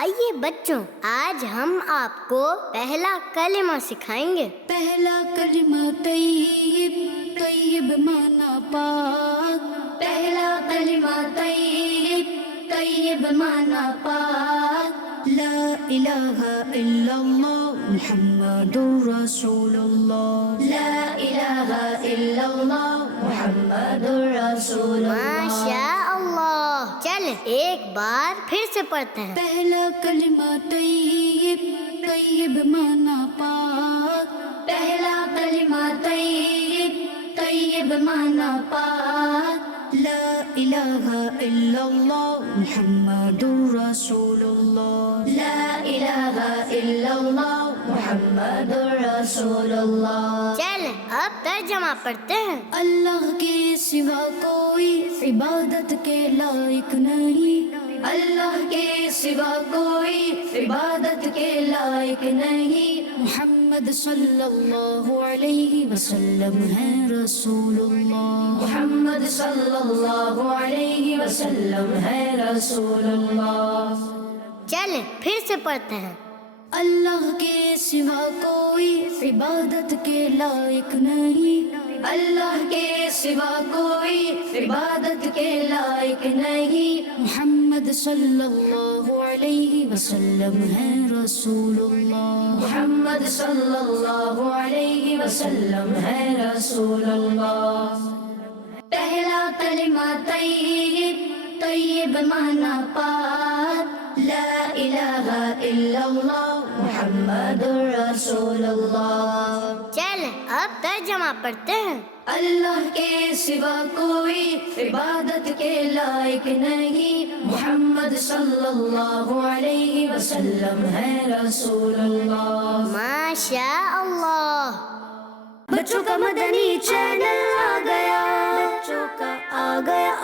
آئیے بچوں، آج ہم آپ کو پہلا کلمہ سکھائیں گے۔ پہلا کلمہ طیب، طیب مانا پاک۔ پہلا کلمہ طیب، طیب مانا پاک۔ لا الہ الا اللہ محمد رسول اللہ۔ لا الہ الا اللہ محمد رسول اللہ۔ ماشاء اللہ۔ چل ایک بار پھر سے پڑھتے ہیں۔ پہلا کلمہ طیب، طیب مانا پاک۔ پہلا کلمہ طیب، طیب مانا پاک۔ لا الہ الا اللہ محمد رسول اللہ۔ لا الہ الا اللہ محمد رسول اللہ۔ چل اب ترجمہ پڑھتے ہیں۔ اللہ کے سوا کوئی عبادت کے لائق نہیں۔ اللہ کے سوا کوئی عبادت کے لائق نہیں۔ محمد صلی اللہ علیہ وسلم ہے رسول اللہ۔ محمد صلی اللہ علیہ وسلم ہے رسول اللہ۔ چل پھر سے پڑھتے ہیں۔ اللہ کے سوا کوئی عبادت کے لائق نہیں۔ اللہ کے سوا کوئی عبادت کے لائق نہیں۔ محمد صلی اللہ علیہ وسلم ہے رسول اللہ۔ محمد صلی اللہ علیہ وسلم ہے رسول اللہ۔ پہلا کلمہ طیب، طیب مانا پاک۔ لا الہ الا اللہ محمد رسول اللہ۔ چل اب ترجمہ پڑھتے ہیں۔ اللہ کے سوا کوئی عبادت کے لائق نہیں۔ محمد صلی اللہ علیہ وسلم ہے رسول اللہ۔ ماشاء اللہ۔ بچوں کا مدنی چینل آ گیا، بچوں کا آ گیا